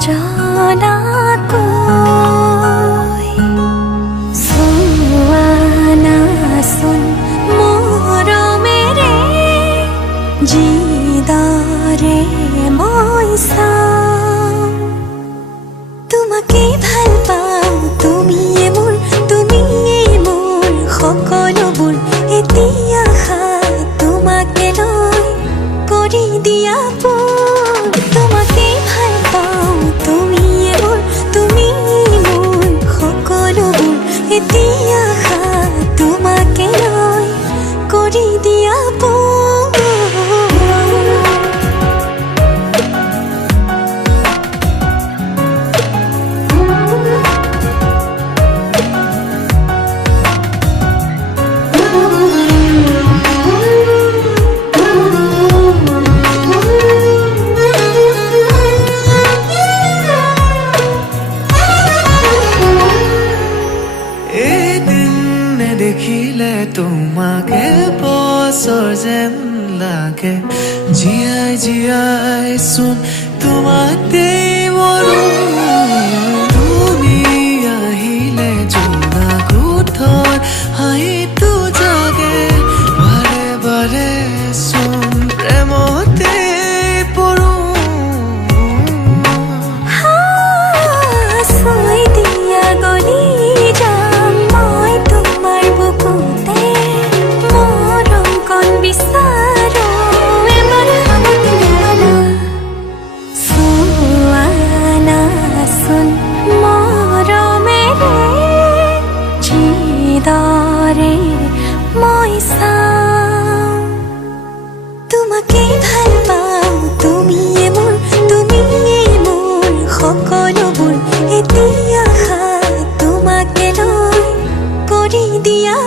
নজনাকৈ চোৱানাচোন মৰমেৰে যিদৰে মই চাওঁ তোমাকে ভাল পাওঁ তুমিয়ে মোৰ সকলোবোৰ এতিয়া তোমাকে লৈ কৰি দিয়া তোমাকে ভাল পাওঁ তুমিয়ে মোৰ সকলোবোৰ এতিয়া তোমাকে লৈ কৰি দিয়া দেখিলে তোমাকে বছৰ যেন লাগে জীয়াই জীয়াই চোন তোমাতে মৰো তুমি আহিলে জোনা কোঠৰ হাঁহিটো জাগে বাৰে বাৰে চোন প্ৰেমতে পৰো দৰে মই চাওঁ তোমাকে ভাল পাওঁ তুমিয়ে মোৰ সকলোবোৰ এতিয়া তোমাকে লৈ কৰি দিয়া